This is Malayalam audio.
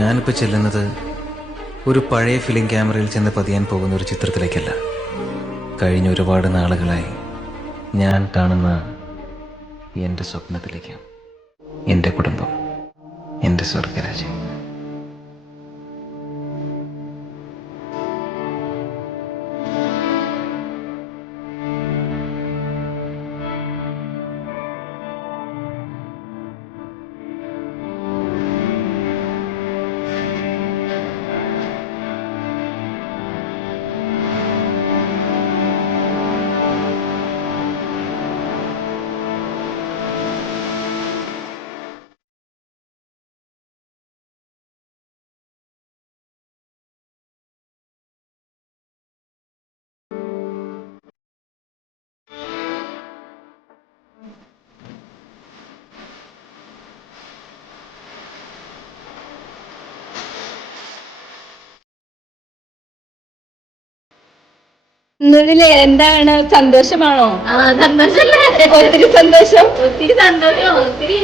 ഞാനിപ്പോൾ ചെല്ലുന്നത് ഒരു പഴയ ഫിലിം ക്യാമറയിൽ ചെന്ന് പതിയാൻ പോകുന്ന ഒരു ചിത്രത്തിലേക്കല്ല. കഴിഞ്ഞ ഒരുപാട് നാളുകളായി ഞാൻ കാണുന്ന എൻ്റെ സ്വപ്നത്തിലേക്കാണ്. എൻ്റെ കുടുംബം, എൻ്റെ സ്വർഗരാജ്യം. എന്നതില് എന്താണ്, സന്തോഷമാണോ? സന്തോഷല്ലേ? ഒത്തിരി സന്തോഷം. ഒത്തിരി സന്തോഷം, ഒത്തിരി